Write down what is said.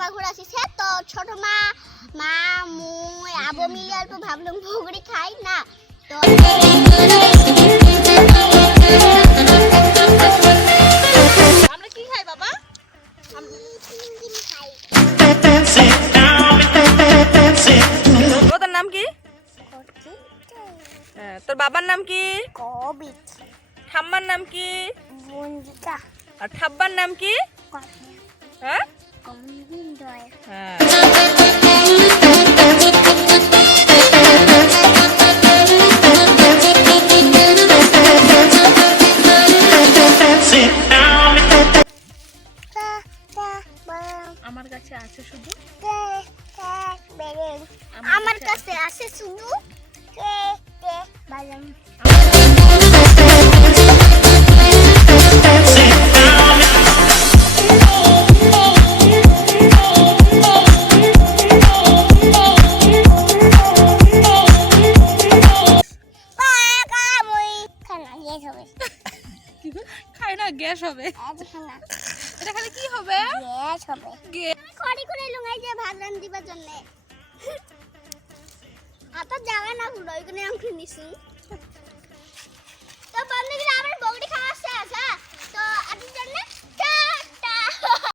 মা ঘুরে আসিছে তো ছোট মা মা মুই আবো মিলে অল্প ভাবলাম ভুগড়ি খাই না তো আমরা কি খাই বাবা? তোর নাম কি? তোর বাবার নাম কি? কবিত ঠাম্মার নাম কি? বঞ্জিকা আর ঠাব্বার নাম কি? হ্যাঁ কমবিন্দয় হ্যাঁ আমার কাছে আছে শুধু আমার কাছে আছে শুধু বাদাম খাই না গ্যাস হবে। এটা খালি কি হবে? গ্যাস হবে কড়ি করে লুঙ্গাই যে ভাত রান্ধিবার জন্য আতা যাবে না পুরো ওইখানে আমি নিছি